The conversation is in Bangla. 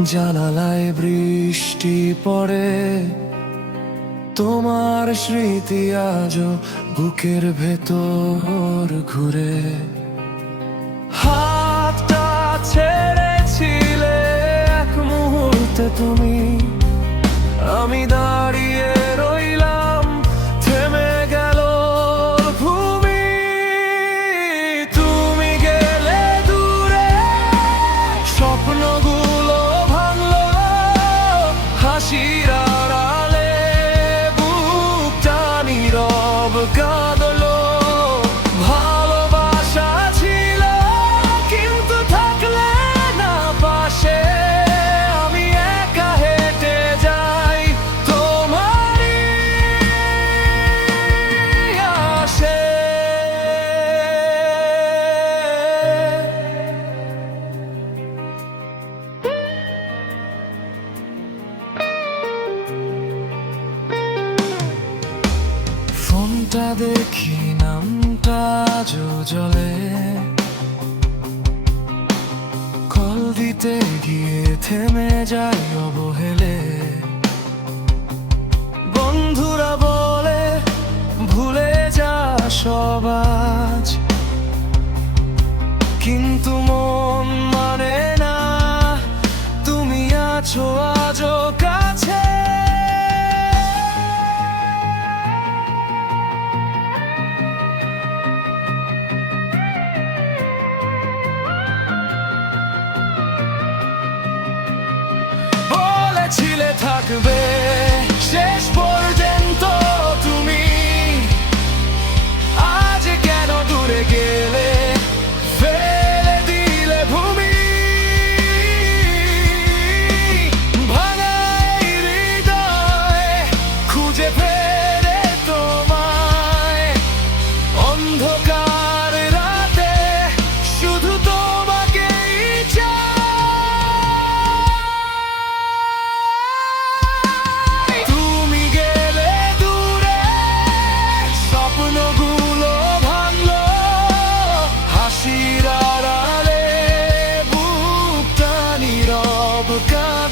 জানালায় বৃষ্টি পড়ে, তোমার স্মৃতি আজও বুকের ভেতর ঘুরে। হাতটা ছেড়েছিলে এক মুহূর্তে তুমি, আমি দাঁড়িয়ে রইলাম, থেমে গেল ভূমি। তুমি গেলে দূরে, স্বপ্নগুলো ভাঙলো, হাসির আড়ালে বুকটা নীরব কাঁদলো। ভালোবাসা ছিল কিন্তু থাকলে না পাশে, আমি একা হেঁটে যাই তোমারই আশে। ফোনটা দেখি নামটা আজও জ্বলে, কল দিতে গিয়ে থেমে যাই অবহেলে। বন্ধুরা বলে ভুলে যা সব আজ, কিন্তু মন মানে না, তুমি আছো আজও কাছে। বলেছিলে থাকবে শেষ পর্যন্ত তুমি, আজ কেন দূরে গেলে, ফেলে দিলে ভূমি। ভাঙা এই হৃদয় খুঁজে ফেরে তোমায়, অন্ধকার রাতে শুধু তোমাকেই চাই। তুমি গেলে দূরে, স্বপ্নগুলো ভাঙলো, হাসির আড়ালে বুকটা নীরব কাঁদলো।